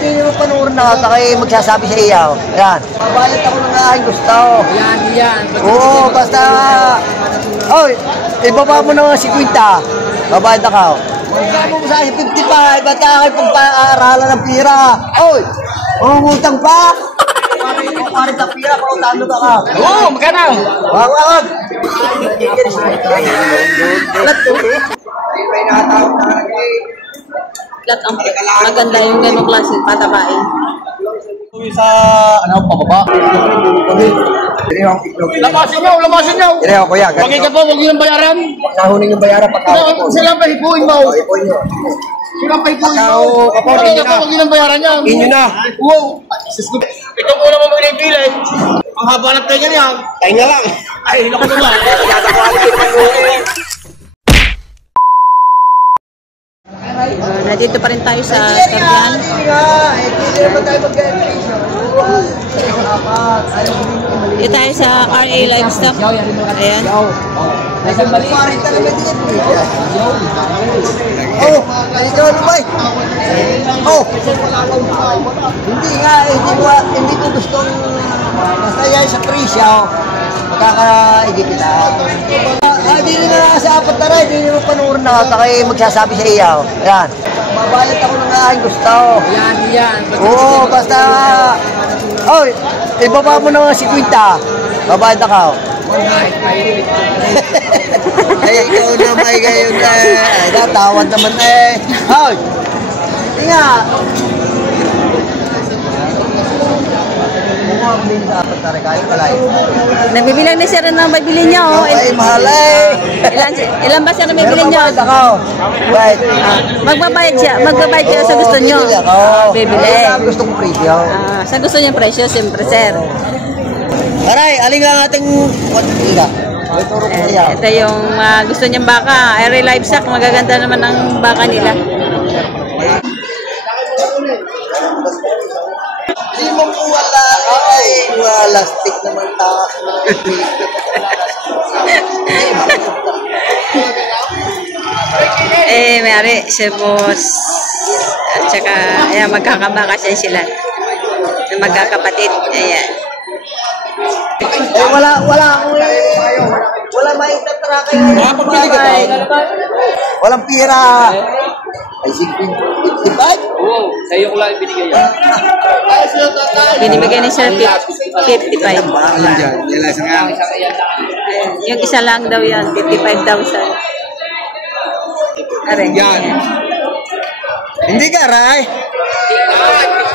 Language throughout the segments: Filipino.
hindi mo panuorin na sa kayo magsasabi sa iyo. Ayan. Babayad ako ng aking gusto. Yan. Oo, basta... Oy, ibaba mo naman si Quinta. Babayad ako. Ibaba mo sa 55, ba't aking pagpaaralan ng pira? Oy, umutang pa? Parit ang pira, pautano ka ka. Oo, magkano? Wag. Maganda yung ganong klase patabain. Sa pababa. Lamasin nyo. Dire ako kuya. Pagkikat mo, huwag yun ang bayaran. Nahunin yung bayaran pagka. Sila pa hipuin mo. Sila pa hipuin mo. Pagkikat mo, huwag yun ang bayaran niya. Inyo na. Wow. Ito po naman mag-inay-pilay. Ang haba ng tenga niya. Tayo lang. Ay, naku naman. Nandito pa rin tayo sa Cardian. Dito tayo sa RA Livestock. Ayan. Oh, ito ano ba? Oh, hindi ko gustong masaya sa presyo. Magkakaigit kita. Hindi na sa apat na rin, hindi mo panuorin na sa kayo magsasabi sa iyo. Ayan. Babayad ako ng aking gusto. Yan. Oo, basta... Oy, ibaba mo naman si Quinta. Babayad ako. Ay, ikaw na may gayon eh. Tawad naman eh. Oy, hindi nga. Nabibilang na siya rin ng bibili niyo. Ay, mahal eh. Ilan ba siya na bibili niyo? Wait. Magbabayad siya sa gusto niyo. Bibili. Gusto kong presyo. Sa gusto niyo presyo, siyempre sir. Aray, aling ang ating... Ito yung gusto niyang baka. RA Livestock, magaganda naman ang baka nila. Hindi mo po wala. Ay, wala. Stick naman taas. Mayari, si boss. At saka, ayan, magkakabaka sila. Magkakapatid. Ayan. Wala akong wala maitatrack walang pira. Ay, 55? Sa'yo ko lang binigay yan. Binibigay ni sir 55. Yung isa lang daw yan, 55,000. Yan. Hindi ka, Ray?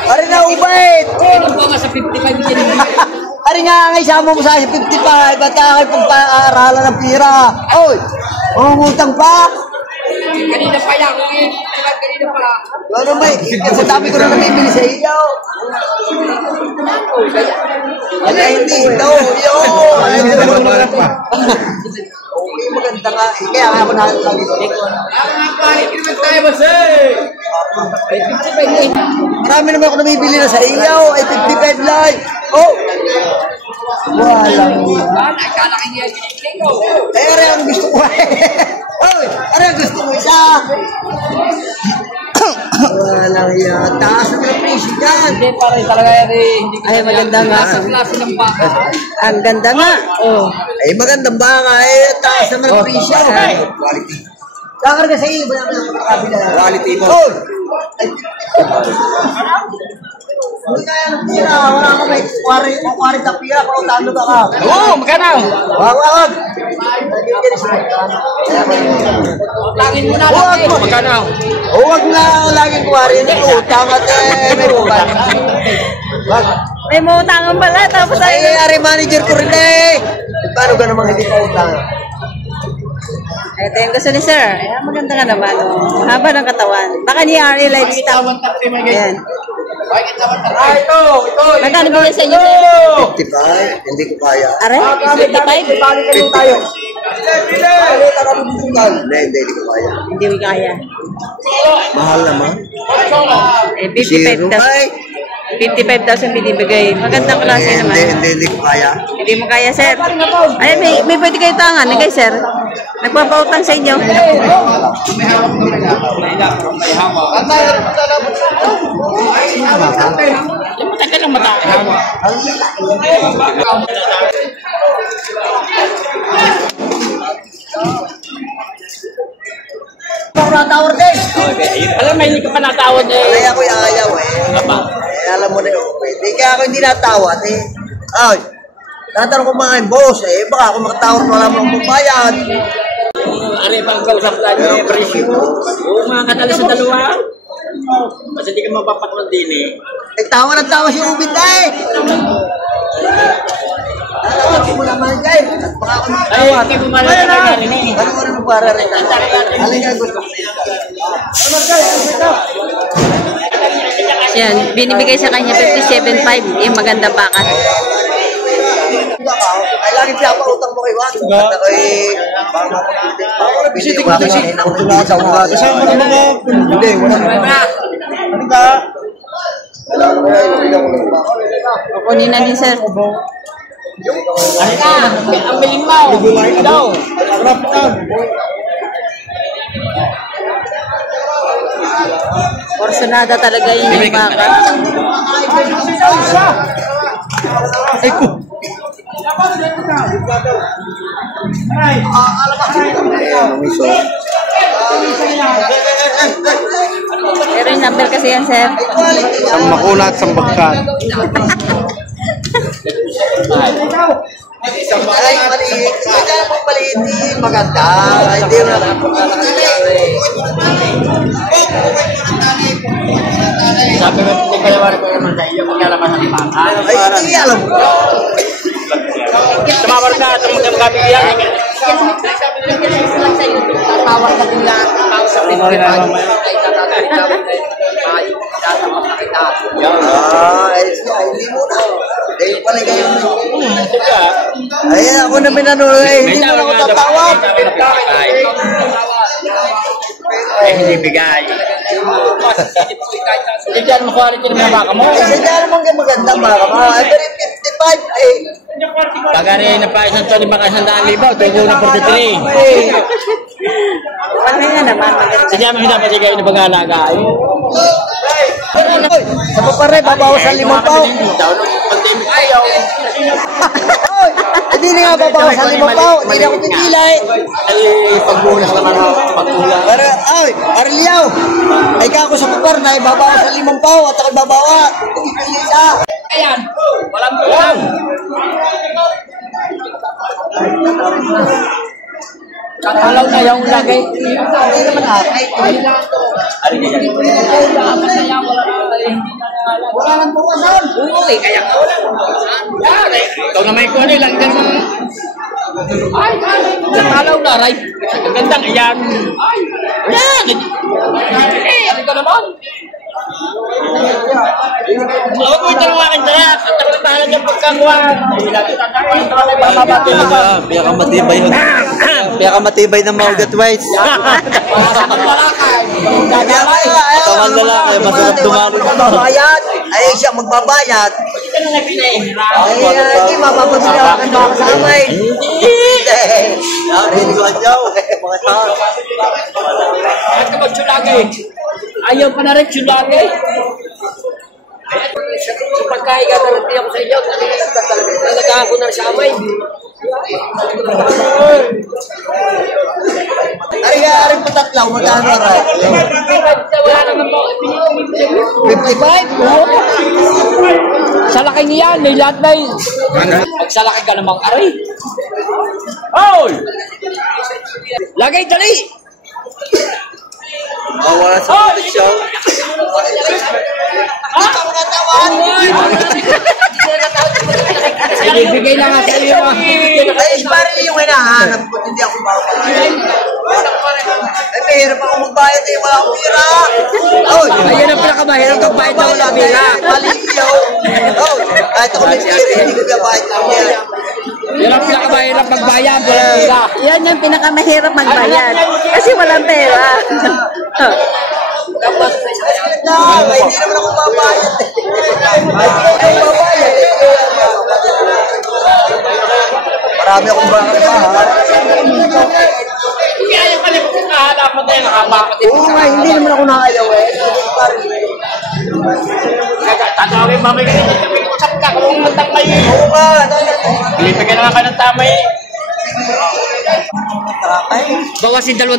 Ari na ubait. Ano po nga sa 55 din? Ari nga ang isama mo sa 55, ba't aking pagpaaralan ng pira? Oy, umutang pa? Kanina pa yan. Kanina pa. Ano may, sa dami ko na namimili sa iyo. Ano hindi, ito, okay, maganda nga. Kaya ako lagi sa ito. Marami naman ako namibili na sa iyo. Ay, 55 lang. Oh! Walang yan. Ay, ari ang gusto ko Oy! Ari ang gusto ko isa. Walang yan. Taas na ng presyo dyan. Hindi pa rin talaga yan eh. Ay, maganda nga. Klase ng baka. Ang ganda nga. Oh. Ay, magandang baka. Eh, taas naman ang presyo. Quality. Kakarga sa iyo. Quality mo. Oh! Ay, hindi kaya ng pira. Wala ka may 40 pira. Pautano ka ka. Oo, magkano? Wag. Lagin mo na lang eh. Magkano? Huwag na laging 40. Utang at may bukan. Wag. May muutangan pala. Tapos Ay, ari manager ko rin eh. Paano ka namang hindi pa utang? ito yung gusto ni sir. Ayan, maganda nga naman. Oh. Haba ng katawan. Baka ni RA Livestock. Ayan. Ito. Magkano ba sa inyo sir? 55. Hindi ko kaya. Aray? 55? Tayo. Hindi ko kaya. Hindi mo kaya. Mahal naman. Eh, 55,000. 55,000 binibigay. Magandang klase naman. Hindi ko kaya. Hindi mo kaya, sir. Ay, may pwede kayo tangan. Nagay, sir. Nagpapautang sa inyo. Tower din. Alam mo, hindi ka pa natawad eh. Kaya ako ayaw eh. Alam mo na yun. Hindi kaya ako hindi natawad eh. Ay, tatanong ko mga boss eh. Baka ako makatawad na wala mong pagbayad. Ano yung pag-kausap tayo ng presyo? Oo, mga katalo sa dalawa. Kasi hindi ka mapapatawad din eh. Eh, tawa ng tawa si Ubit na eh. Alam mo naman kayo. Baka ako Ay, makatawad. hindi mo malalaman na rin eh. Ano mo rin ang para rin? Alin ka gusto? Yan, binibigay sa kanya 57.5. Yung maganda baka. Ay, lagi siya pa utang mo kay Juan. At ako eh, baka Bisiti ko to si. Kasama na mga... Hindi, wala na. Ano ka? Kukunin na din, sir. Ano ka? Ang biling mo. Daw. Porsyonada talaga yun yung baka. Ay ko. Pero yung number kasi yan, sir. Makunat sa bagkat. Ay, maliit. Kaya mo maliit, maganda. Ay, hindi mo Sabi mo, hindi ka naman ko naman sa iyo. Maglalabas ang baka. Ay, hindi alam mo. Tumawar ka at magkabigyan. Tatawag ka din lahat. Ay, hindi mo na. Ay, pala kayo. Ay, ako na minanood. Ay, hindi mo na ako tatawag. Ay, hindi bigay. Hindi dyan mo quality ng mga baka mo. Ay, sadya naman kayo maganda, mga kama. Ay, pero 55, eh. Pagani na pa isang toni baka 100,000, tugo na 43. Ano nga naman, maganda. Sige, mo dapat sigay na pag-aalaga. Oy, sa papare, babawas sa 5 pao. Oy, hindi na nga babawas sa 5 pao. Hindi na ako titila eh. Ay, pagbulas naman ako. Pagbulas. Pero, oy, Arliao. Ay ka ako sa papar na ibabawas sa 5 pao at ako babawa. Pagkipili isa. Ayan, walang tulang. Kakalaw na yung lagay. Hindi naman akay. Wala nang buwasan. Uy, kaya ka wala. Yan, ikaw na may kuha lang din mga... Ay, kakalaw na, right? Gandang, ayan. Ay, yan. Ano ka naman? Huwag mo ito ng aking dala. At ang tahanan niya pagkakuha. Biya ka matibay nun. Biya ka matibay ng mga gatways. Tawang lalaki, masarap dumalo. Magbabayad. Ay, siya magbabayad. Ay, hindi mapapagsilawakan na kasama eh. Hindi. Hindi ko adyaw. Mga tao. At ka magsulagay. Ayaw pa na rin sulagay. So pagkahiga na rin ako sa inyo, talaga ako na sa amay. Ari patatlaw, magkano na rin? Wala naman po. 55? Sa laki niya, may lahat na yun. Magsalaki ka namang aray. Hoy! Lagay dali! Bawala sa proteksyon. Ibigay na nga sa iyo. Ay, parang yung hinahanap ko, hindi ako babayad. Ay, mahirap ako magbayad eh, wala akong pira. Oy, Ayan ang pinakamahirap kang bayad na wala pira. Maliyaw. Oy, kahit ako may pira, hindi ko gabayad lang yan. Yan ang pinakamahirap magbayad, wala pira. Yan yung pinakamahirap magbayad. Kasi walang pera. Ay, hindi naman ako babayad eh. Ay, hindi ako babayad eh. Marami akong mahal. Hindi ayaw ka lang kung kahalaman tayo, nakapapatid. Oo nga, hindi naman ako nakayaw eh. Tatawin mamay ka rin, usap ka kung kung matangkay eh. Oo nga. Pilipigyan na nga ka ng tama eh. Bawasin 200.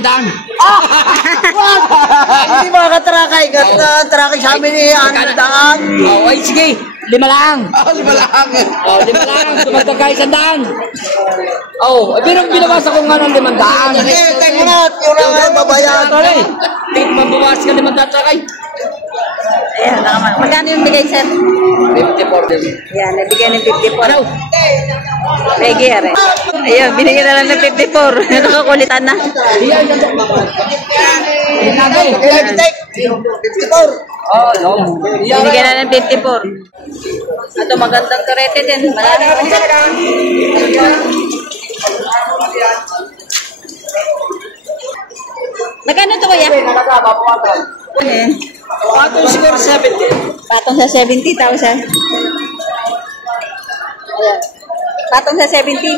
Hindi mga katrakay. Katrakay sa amin eh. Ano daan? Oh, ay sige. 5 lang. 5 lang. Oh, 5 lang. Tumagdag ka 100. Oh, pero binawasan ko nga ng 500. Tek mo na. Yung nga babayaran. Tek, mabawas ka 500 kay. Ayan, naman. Magkano yung bigay, sir? 54 din. Yan, nabigyan ng 54. Ano? Pegi, are. Ayun, binigyan na lang ng 54. Nakakulitan na. Iyan, yan. Nagay. Tek. 54. Oh, no. Binigyan na ng 54. Ito, magandang karete din. Magkano ito, kuya? Eh, Patong siguro 70. patong sa 70,000. Ayan. Patong sa 70.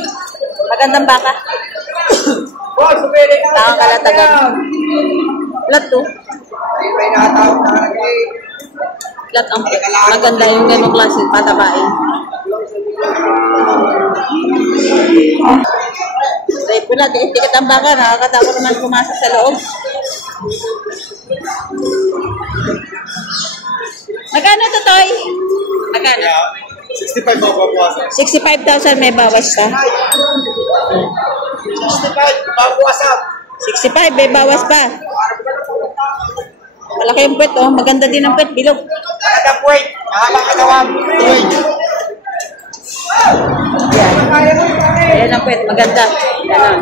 Magandang baka. Baka kalatagan. Flat to. Flat ang maganda yung ganong klase patabain. Dahil pula, tiket ang baka. Nakakatakot naman pumasok sa loob. Magkano to, Toy? Magkano? 65 ako bawasan. 65,000 may bawas pa. 65 bawasan. 65 may bawas pa. Malaki yung puwet, oh. Maganda din ang puwet, bilog. Kada puwet. Nakakakawag. Puwet. Yan. Ayan ang puwet, maganda. Ganon.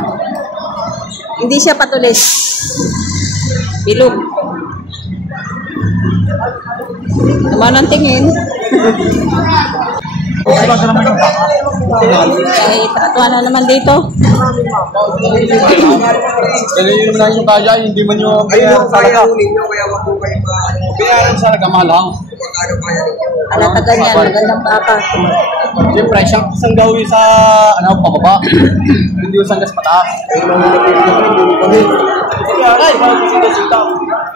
Hindi siya patulis. Bilog. Naman ang tingin. Kahit atuan na naman dito. Dali yun naman yung kaya, hindi man yung bayaran sa laga. Bayaran sa laga, mahal lang. Alatagan yan, magandang papa. Siyempre, isang gawin sa pababa. Hindi yung sanggas pataas. Ay,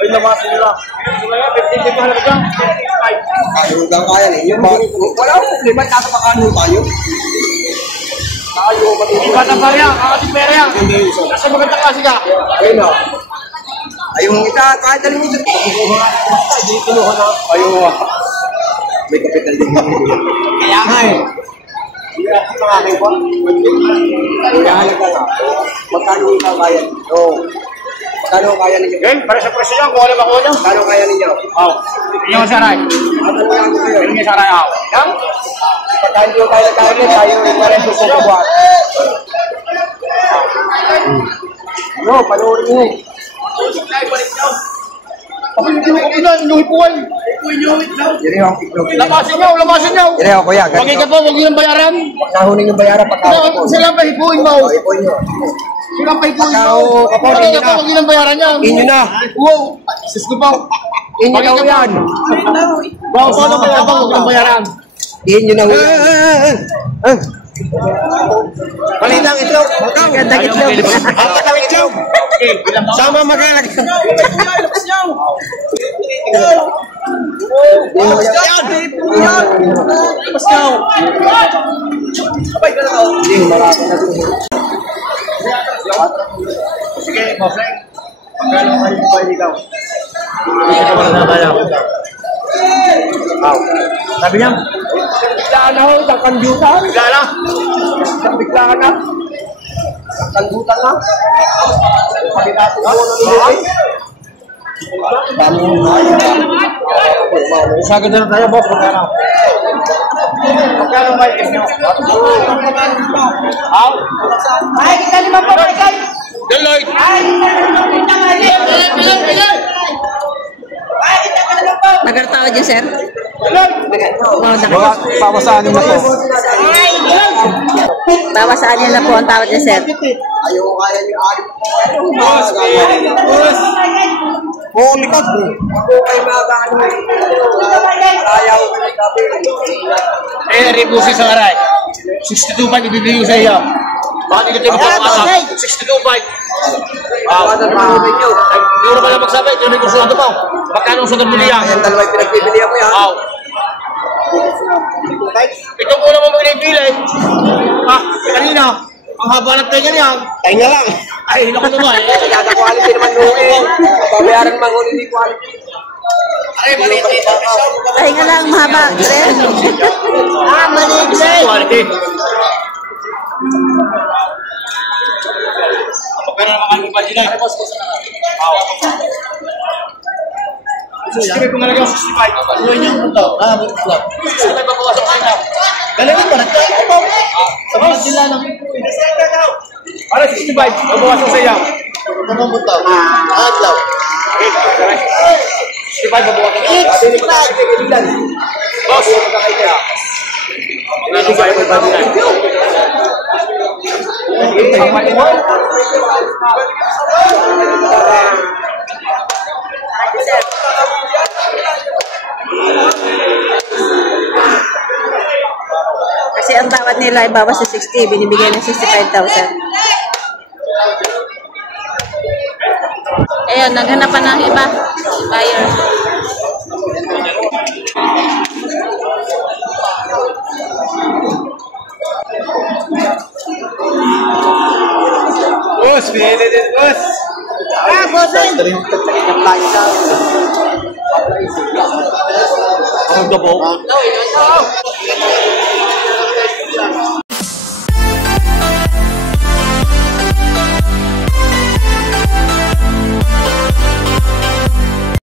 ay, lamasin nila. 15 dito halaga dyan. Ayaw lang kaya ninyo. Wala akong problema. Nasa makano tayo. Tayo. Iba na pare yan. Kakating pera yan. Nasa maganda kasi ka. Ayun na. Ayaw mong ita. Kahit dali mo dito. Dito mo na. Ayaw mo. May kapital din. Kaya nga eh. Kaya halaga na. Magkano ikaw kaya? Oo. Magkano kaya ninyo? Yan, para sa presyo yan. Kung alam ako nyo. Magkano kaya ninyo? Oh. Hindi yung saray. Ano lang ko kayo? Hindi yung saray ako. Yan. Pagkain ko tayo tayo para susubukan. No, panoorin mo. Inuhi po kayo. Yan yung itlog. Lamasin nyo, lamasin nyo. Yan yung kuya. Huwag ikat po, huwag yung bayaran. Nahunin yung bayaran pagkakit po. Sila pa hipuin mo. Ipoy nyo. Sila pa hipuin Pagkao, mo. kapag Huwag inyo ikat po, na. huwag yung bayaran yan. Inyo na. Wow. Sis ko po. Inyo na ho yan. Wow, paano bayaran ba? Huwag yung bayaran. Inyo na ho yan. Palitang itlog. Magandang itlog. Palitang itlog. Sama magalag. Sige, bossing. Pagkano kayo yung bayan ikaw? Hindi ka pa natabayaw. Sabi niya, biglaan na ho, isang kandutan. Biglaan na. Biglaan na. Isang kandutan na. Sabi natin mo na nilipay. Isa ganda na tayo, boss. Pagkano? Pagkano ba yung nyo? Aw? Ay, kita naman po, Michael. Deloitte! Magartawa dyan, sir. Papasanin na po. Bawasan niyo na po ang tawad niya, sir. Ayaw ko kaya niyo. Oo, likod. Ako kayo makakaano. Ayaw ko kayo kapi. Eh, rebusi sa aray. 62.5 ibibigay ko sa iyo. Bakit hindi ko magpapakasap? 62.5. Ano na ninyo? Hindi ko na pala magsabi. Ito na may gusto na pa. Magkano ang sunod mo niya? Ayan, dalawa yung pinagbibili ako yan. Aw. Ito haba ng tenga niya. Tayo lang. Ay, naku naman. Yata quality naman nung babayaran naman kung hindi quality. Ay, maliit na ito. Pahinga lang, mahaba. Tres. Maliit lang. Quality. Pero naman kami pa sila. Sige, pumalagay ako 65. Tuloy niyo yung punta. Butlap. 65 pa pumasok kayo na. Galing ba? Nagkaya ko. Sa mga sila lang. Para 65. Mabawasan sa iyo. Pumunta. Adlaw. 65 mabawasan sa iyo. Boss. Ano ba yung bago na? Kasi ang tawad nila ay bawas sa 60, binibigay ng 65,000. Ayun, naghanap pa ng iba. Buyer. Boss, pinili din, boss. Boss! Ang gabo.